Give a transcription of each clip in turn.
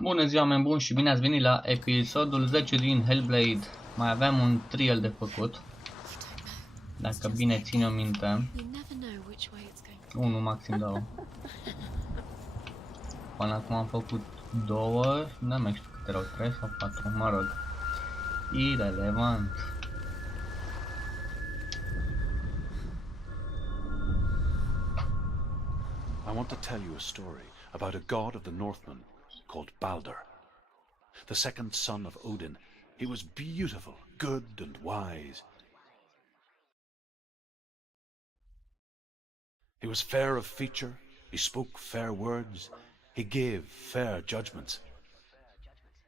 Bună ziua, oameni buni, și bine ați venit la episodul 10 din Hellblade. Mai aveam un trial de făcut, dacă bine țin o minte. 1, maxim 2. Până acum am făcut 2, nu mai știu câte erau, 3 sau 4, mă rog. Irelevant. I want to tell you a story about a god of the Northmen called Balder. The second son of Odin. He was beautiful, good and wise. He was fair of feature, he spoke fair words, he gave fair judgments.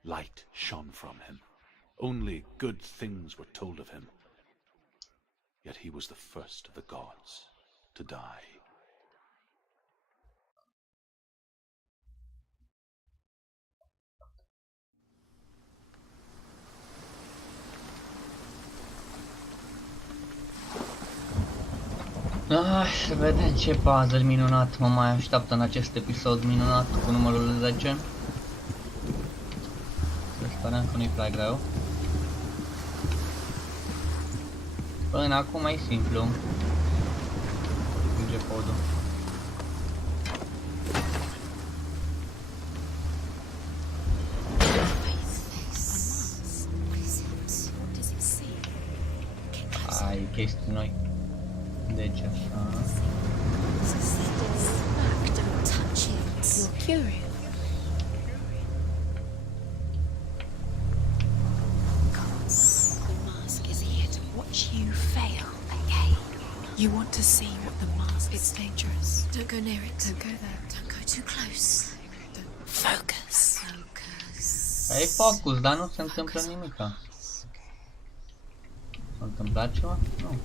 Light shone from him. Only good things were told of him. Yet he was the first of the gods to die. Să vedem ce puzzle minunat mă mai așteaptă în acest episod minunat cu numărul 10. Să sperăm că nu-i prea greu. Până acum e simplu. Merge podul. Ai chestii noi. Deci așa. You're curious. The mask is here to watch you fail again. You want to see what the mask is. It's dangerous. Don't go near it. Don't go there. Don't go too close. Don't focus. Focus. Ai focus, dar nu se întâmplă nimica. S-a întâmplat ceva? Nu.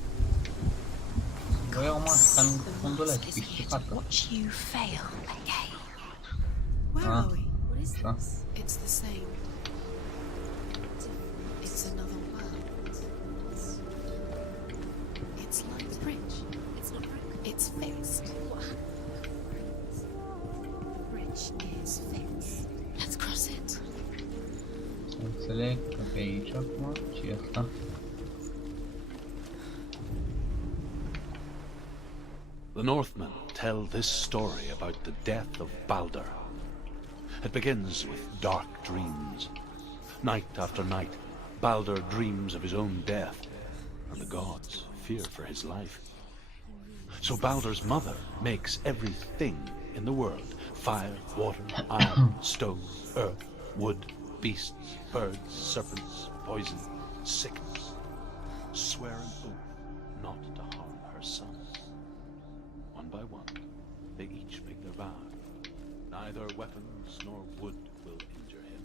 Eu iau masca în funduleț, pisticată. Where are we? What is this? It's the same. It's another world. It's like the bridge. It's not broken. It's fixed. The bridge is fixed. Let's cross it. Înțeleg că pe aici acum, ce e asta? The Northmen tell this story about the death of Balder. It begins with dark dreams. Night after night, Balder dreams of his own death, and the gods fear for his life. So Balder's mother makes everything in the world: fire, water, iron, stone, earth, wood, beasts, birds, serpents, poison, sickness. Swear an oath not to harm her son. One by one, they each make their vow. Neither weapons nor wood will injure him,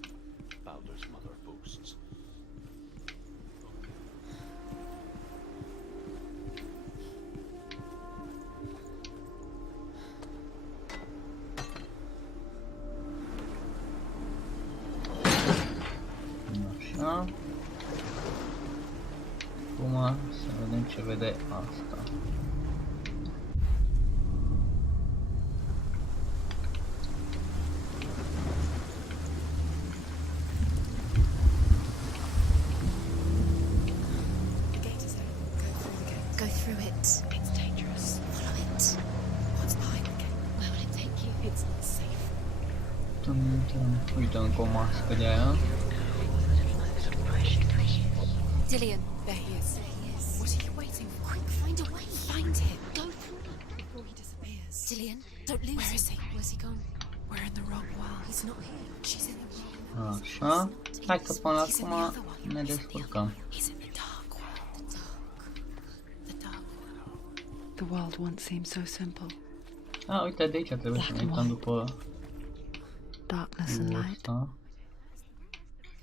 Balder's mother boasts. Așa. Acum să vedem ce vede asta. Uite încă o mască de aia. Dillion, there he is. What are you waiting for? Quick, find a way. Find him. Go before he disappears. Dillion, don't lose him. Where is he? Where's he gone? We're in the wrong world. He's not here. She's in the wrong. Așa. Hai că până acum ne descurcăm. He's in the dark world. The dark world. The world once seemed so simple. Ah, uite, de aici trebuie să ne uităm după darkness and light.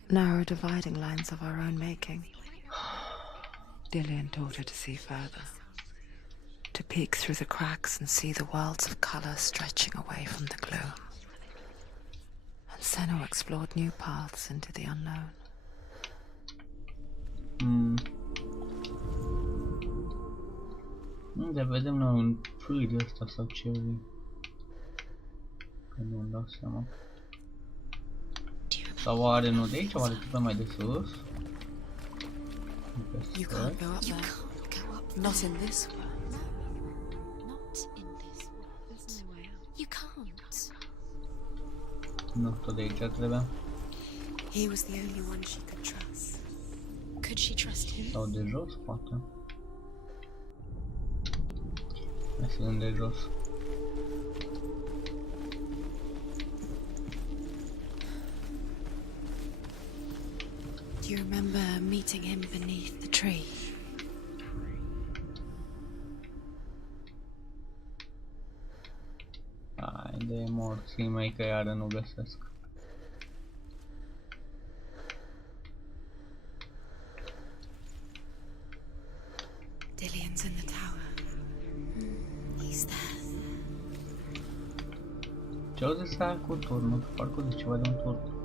Narrow dividing lines of our own making. Dillion taught her to see further, to peek through the cracks and see the worlds of color stretching away from the gloom. And Xenei explored new paths into the unknown. Unde vedem noi un fluid ăsta sau ce? Că nu-mi dau seama. Sau oare nu de aici, oare pe mai de sus? You can't go up there. Not in this world. Not in this world. There's no way out. You can't. Nu, tot de aici trebuia. He was the only one she could trust. Could she trust him? Sau de jos, poate. Hai să vedem de jos. Do you remember meeting him beneath the tree? Hai de morții mei că iară nu găsesc. Dillian's in the tower. He's there. Ce-au zis aia cu turnul? Parcă de ceva de un turn.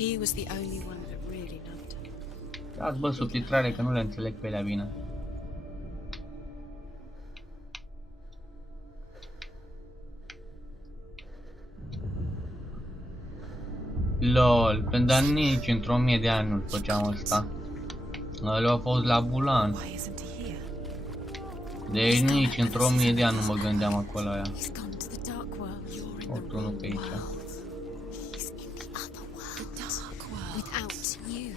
He was the only one that really loved her. Dați bă subtitrare că nu le înțeleg pe alea bine. LOL, pentru că nici într-o mie de ani nu-l făceam ăsta. Ăla a fost la Bulan. Why isn't he here? Deci nici într-o mie de ani nu mă gândeam acolo aia. He's gone to the dark world. You're in Oricum nu pe aici. He's in the other world. The dark world. Without you.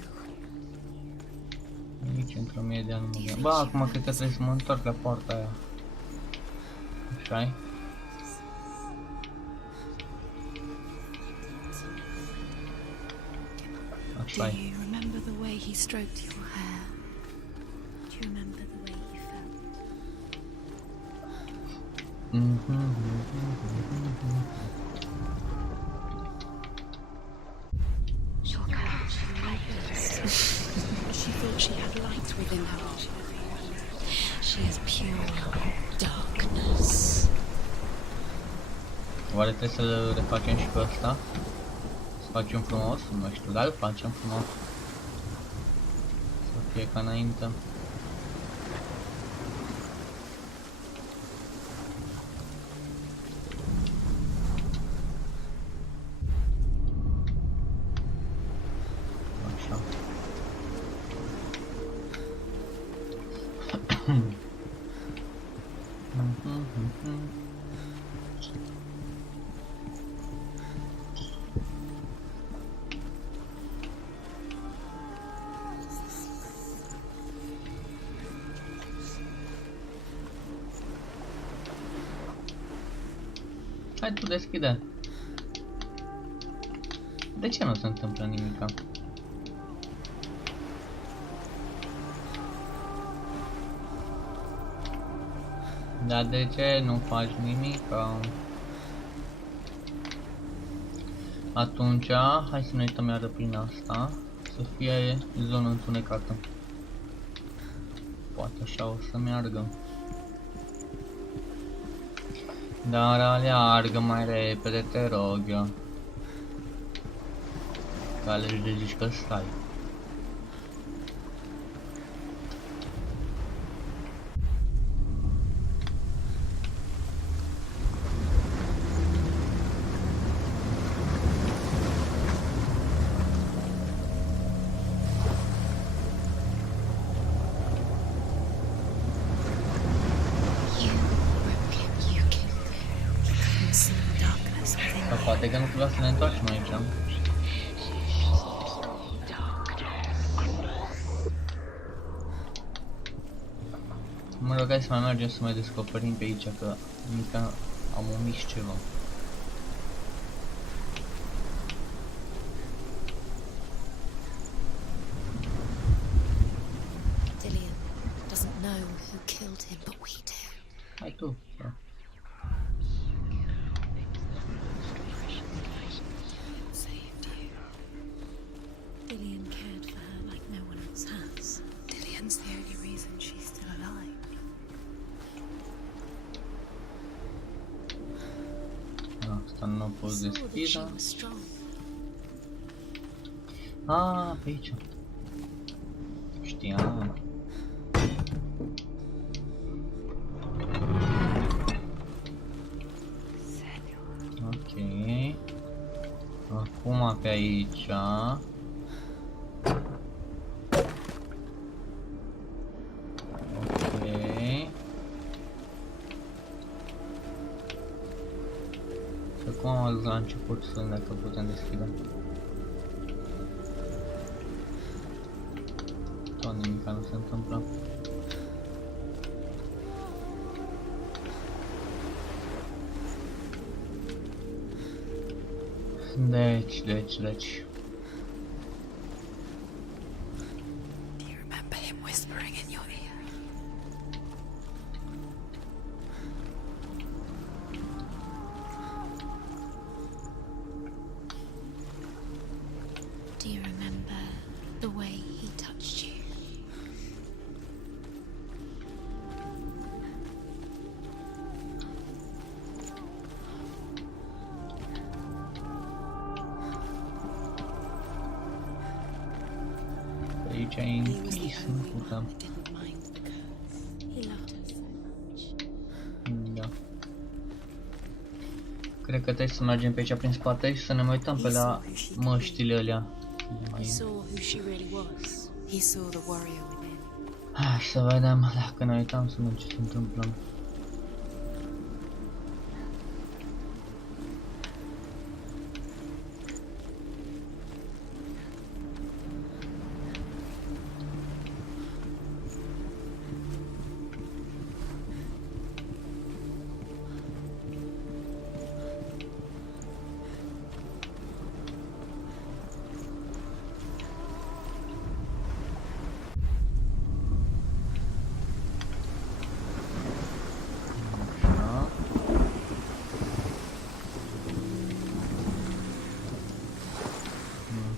Nici într-o mie de ani nu mă gândeam. Bă, acum cred că trebuie să mă întorc la poarta aia. Așa-i? Do you remember the way he stroked your hair? Do you remember the way you felt? She thought she had light within her. She has pure darkness. Oare trebuie să-l refacem și pe ăsta? Să facem frumos? Nu știu, dar îl facem frumos. Să fie ca înainte. Așa. Hai tu deschide. De ce nu se întâmplă nimica? Dar de ce nu faci nimica? Atunci, hai să ne uităm iară prin asta. Să fie zonă întunecată. Poate așa o să meargă. Dar aleargă mai repede, te rog eu. Că alegi de zici că stai. Poate că nu trebuia să ne întoarcem aici. Mă rog, hai să mai mergem să mai descoperim pe aici, că încă am omis ceva. Dillian doesn't know who killed him, but we do. Hai tu. Da. Dillian cared for her like no one else has. Dillian's the only reason she's still alive. Asta nu a fost Saw that she deschisă. was strong. Ah, pe aici. Știam. Ok. Acum pe aici. Ok. Și acum am ajuns la început să vedem dacă putem deschide. Tot nimica nu se întâmplă. Deci. Do you remember him whispering in your ear? Do you remember the way he touched you? Aici e He was the închis, nu only one putem. that didn't mind the curse. He loved her so much. Da. Cred că trebuie să mergem pe aici prin spate și să ne mai uităm pe la măștile alea. He saw who she really was. He saw the warrior within. Și să vedem dacă ne uităm să vedem ce se întâmplă.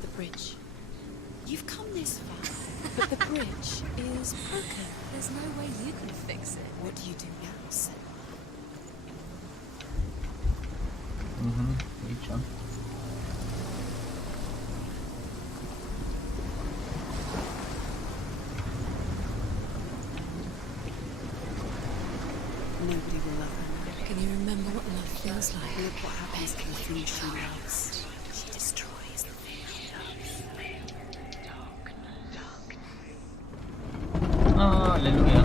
The bridge. You've come this far, but the bridge is broken. There's no way you can fix it. What do you do now, Sen? Aici. Nobody will love her. Can you remember what love feels like? Look what happens to the things she loves. She destroys the thing she loves. Aleluia.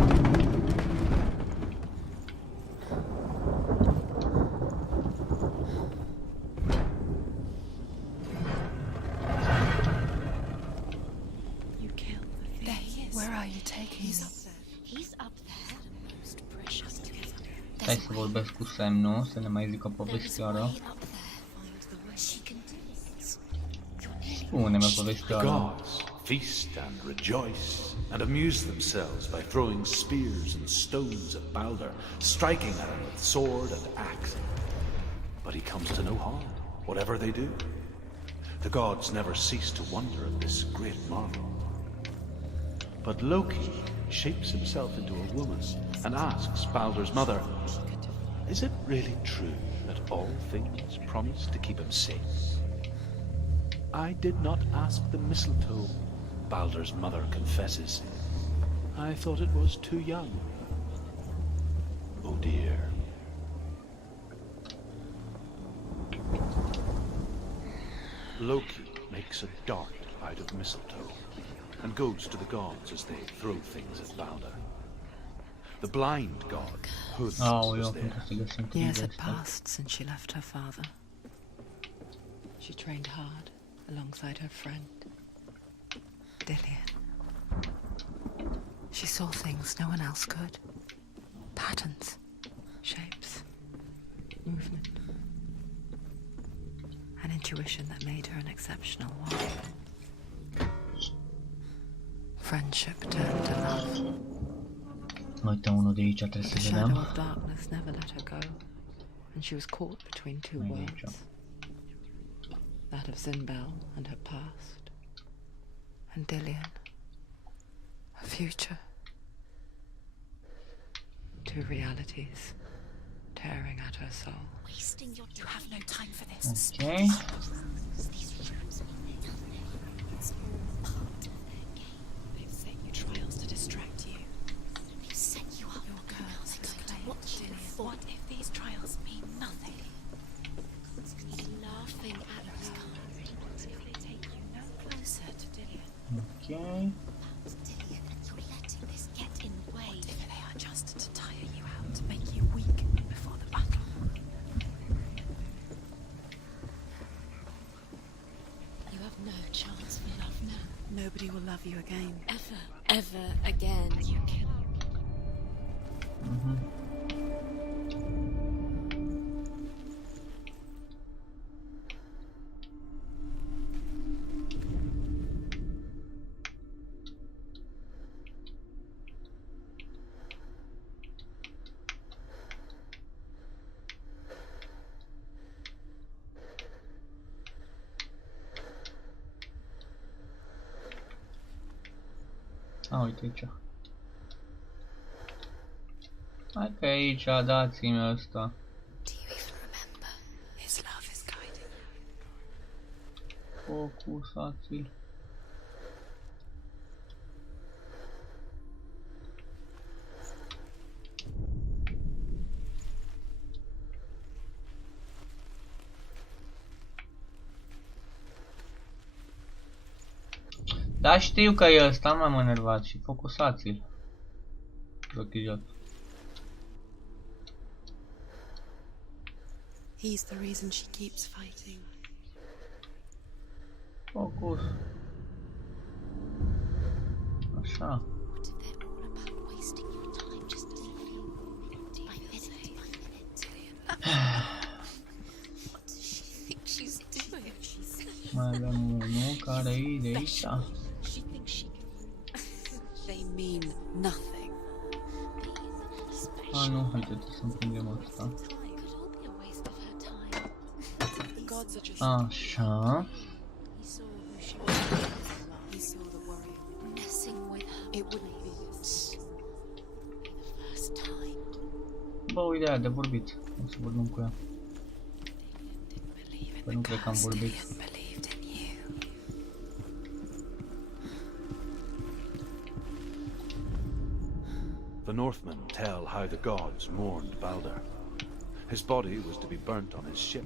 You killed the thing. There he is. Where are you taking He's him? up there. He's up there. Most precious to him. Hai să vorbesc cu semnul, să ne mai zic o povestioară. Up there. Find the way she can do this. Spune-mi o The povestioară. gods feast and rejoice and amuse themselves by throwing spears and stones at Balder, striking at him with sword and axe. But he comes to no harm, whatever they do. The gods never cease to wonder at this great marvel. But Loki shapes himself into a woman and asks Balder's mother, "Is it really true that all things promise to keep him safe?" "I did not ask the mistletoe," Balder's mother confesses. "I thought it was too young." Oh dear. Loki makes a dart out of mistletoe and goes to the gods as they throw things at Balder. The blind god, Hud, Oh, was eu there. cum să găsim Years had asta. passed since she left her father. She trained hard alongside her friend, Dillian. She saw things no one else could. Patterns, shapes, movement. An intuition that made her an exceptional warrior. Friendship turned to love. Uite, unul de aici trebuie The să shadow vedem. of darkness never let her go, and she was caught between two Maybe worlds. jump. That of Zinbel and her past, and Dillian, her future. Two realities tearing at her soul. Wasting your You have no time for this. Ok. These rooms mean nothing. It's all part of their game. They've set you trials to distract you. They've set you up. Your curse They're is going to claimed. watch you Dillian, fall. what if these trials mean nothing? He's laughing at us. Dillion, you're letting this get in the way. What if they are just to tire you out, to make you weak before the battle? You have no chance for love now. Nobody will love you again. Ever again. You can. Uite aici. Hai că aici, dați-mi ăsta. Do you even remember? His love is guiding you. Focusați-l. Da, știu că e ăsta, m-am enervat și focusați-l. Rochijot. He's the reason she keeps fighting. Focus. Așa. What if they're all about wasting your time just to by minute by minute? What does she think she's doing? Mai avem unul care e de aici. She thinks she can They mean nothing. A, nu, haideți să împingem asta. could all be a waste of her time. The gods are just. Așa. He saw who she was. He saw the warrior. Messing with her. It wouldn't be this. Be the first time. Bă, uite aia de vorbit. O să vorbim cu ea. Didn't believe in Păi nu cred că am curse. vorbit. Dillion believed in you. The Northmen tell how the gods mourned Balder. His body was to be burnt on his ship,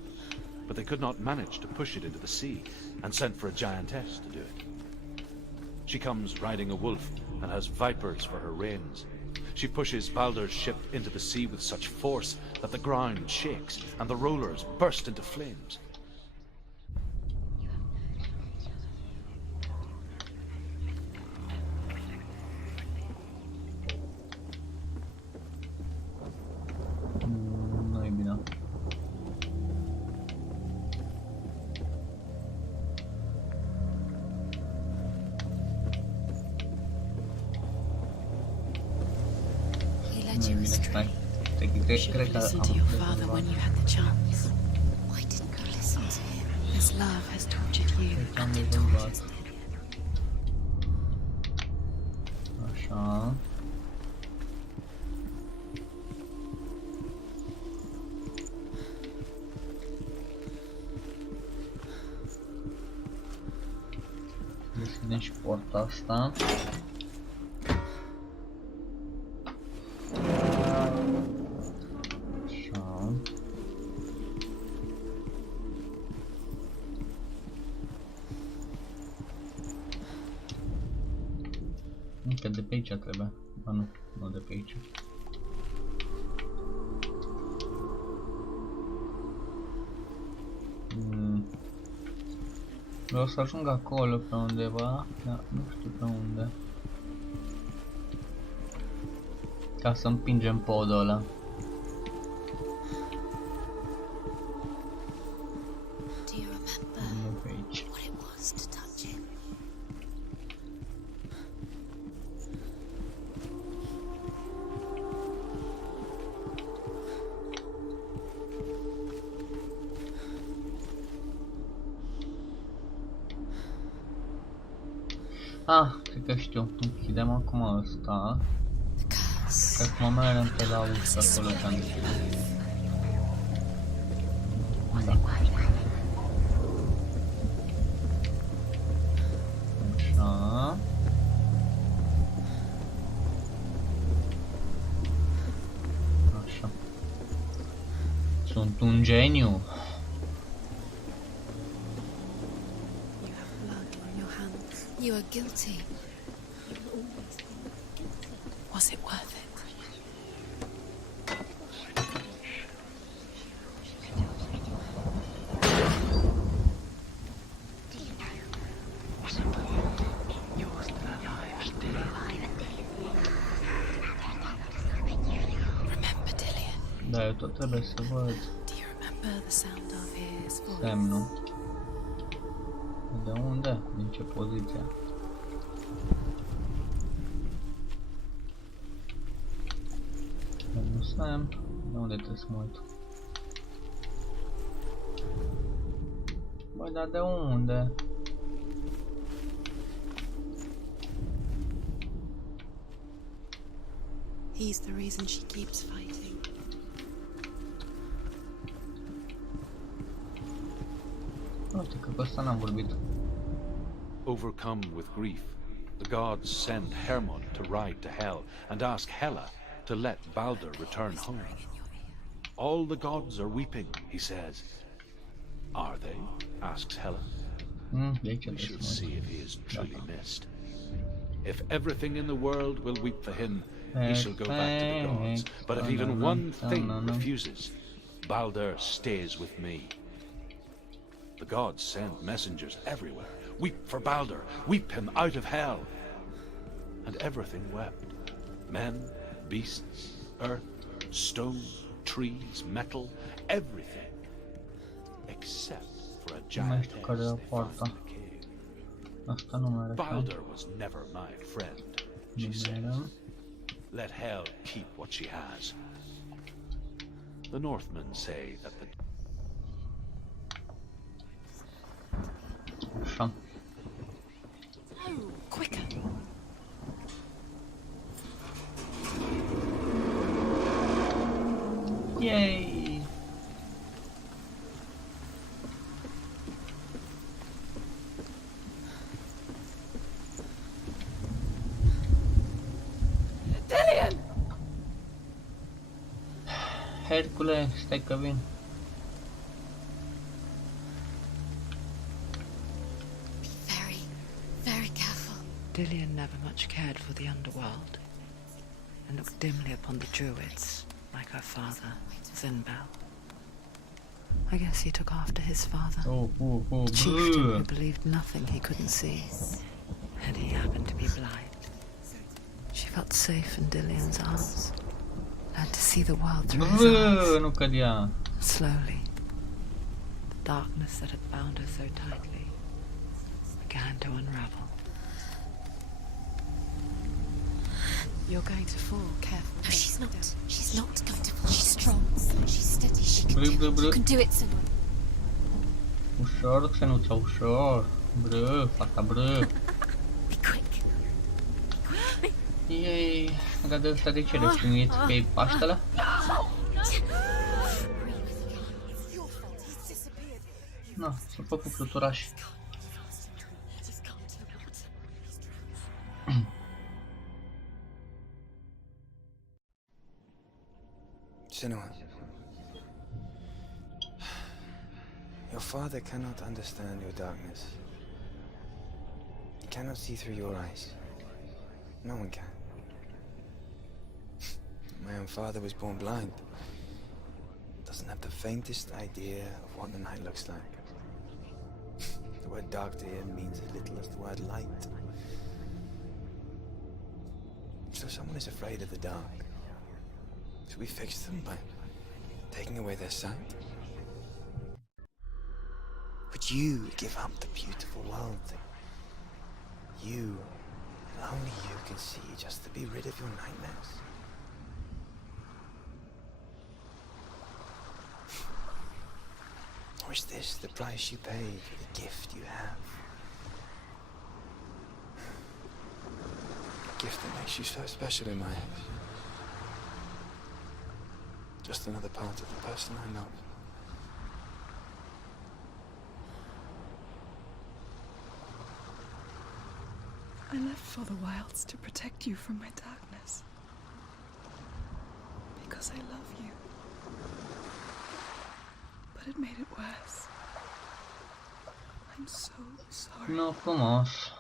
but they could not manage to push it into the sea, and sent for a giantess to do it. She comes riding a wolf and has vipers for her reins. She pushes Balder's ship into the sea with such force that the ground shakes and the rollers burst into flames. Nu e bine. He led Nu e you bine, astray. stai. You should Cred have că listened am to your făcut father ceva. when you had the chance. Why didn't you listen to him? His love has tortured you, Cred că am and it rezolvat. tortures him. Așa. Deschidem și porta asta. Așa. Încă de pe aici trebuie. Ba nu, nu de pe aici. Vreau să ajung acolo pe undeva, dar nu știu pe unde. Ca să împingem podul ăla. Do you remember Nu pe aici. what it was to touch him? Ah, cred că știu. Închidem acum ăsta. The curse. Că acum mergem pe la ușă acolo ce am deschis. Da. Așa. Așa. Sunt un geniu. You have blood on your hands. You are guilty. Was it worth it? Remember, Dillian? Da, eu tot trebuie să văd Do you remember the sound of his voice? semnul. De unde? Din ce poziție? Nu semn. De unde trebuie să mă uit? Băi, dar de unde? He's the reason she keeps fighting. Uite că pe ăsta n-am vorbit. Overcome with grief, the gods send Hermod to ride to Hell and ask Hela to let Balder return home. All the gods are weeping, he says. Are they? Asks Hela. De aici We trebuie shall să mă see uit. if he is truly missed. If everything in the world will weep for him, he shall go back to the gods. But if even one thing refuses, Balder stays with me. The gods send messengers everywhere. Weep for Balder, weep him out of hell. And everything wept. Men, beasts, earth, stone, trees, metal, everything. Except for a Nu mai giant știu care era poarta. Asta nu mai are. Balder was never my friend, she says. Let Hel keep what she has. The Northmen say that the Așa. Oh, quicker. Yay! Dillian! Hercule, stai că vin. Very, very careful. Dillian never much cared for the underworld and looked dimly upon the druids, like her father, Zinbel. I guess he took after his father, Oh, chieftain who brr. believed nothing he couldn't see, and he happened to be blind. She felt safe in Dillian's arms, learned to see the world through his Brr, eyes. nu cădea. Slowly, the darkness that had bound her so tightly began to unravel. You're going to fall. Careful. No, she's not. She's not going to fall. She's strong. She's steady. She can Brr, do brr, it. brr. You can do it, Senua. Ușor, Xenuța, ușor. Bră, fata, bră. Be quick. Ei, dar de ăsta de ce le-ai primit? Că e Paștele? Nu, s-a făcut fluturaș. Senua, your father cannot understand your darkness. He cannot see through your eyes. No one can. My own father was born blind. Doesn't have the faintest idea of what the night looks like. The word dark to him means as little as the word light. So someone is afraid of the dark. Should we fix them by taking away their sight? Would you give up the beautiful world that you, and only you, can see just to be rid of your nightmares? Or is this the price you pay for the gift you have? A gift that makes you so special in my eyes. Just another part of the person I know. I left for the wilds to protect you from my darkness. Because I love you. But it made it worse. I'm so sorry. Nu, frumos.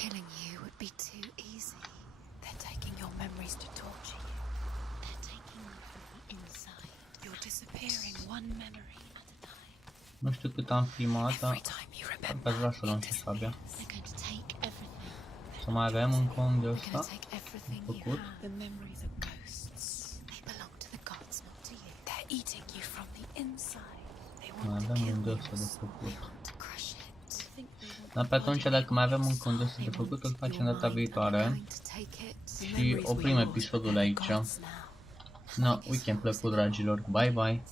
Killing you would be too easy. They're taking your memories to torture you. They're taking them from the inside. You're disappearing one memory at a time. Nu știu cât am filmat, dar Every time you aș remember, vrea să luăm it și sabia. They're going to take everything. Să mai avem un com de They're ăsta. going to take everything you Făcut. have. The memories are ghosts. They belong to the gods, not to you. They're eating you from the inside. They Mai want to avem kill un de you. ăsta de făcut. To crush it. I think they want Dar pe atunci, dacă mai avem un com de ăsta de făcut, îl facem data viitoare. Și oprim episodul aici. No, weekend plăcut, dragilor. Bye bye!